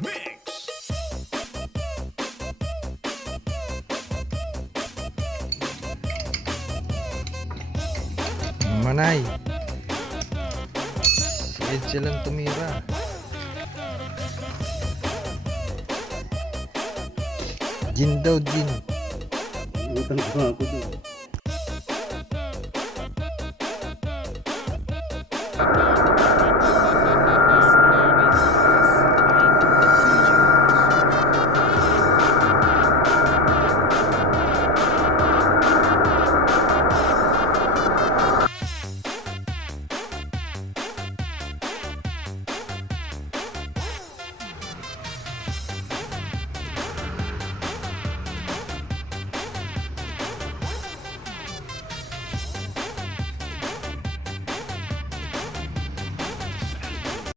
mix. Manay. Si Edsa lang tumira. Gin daw, gin. Utang pa ako doon.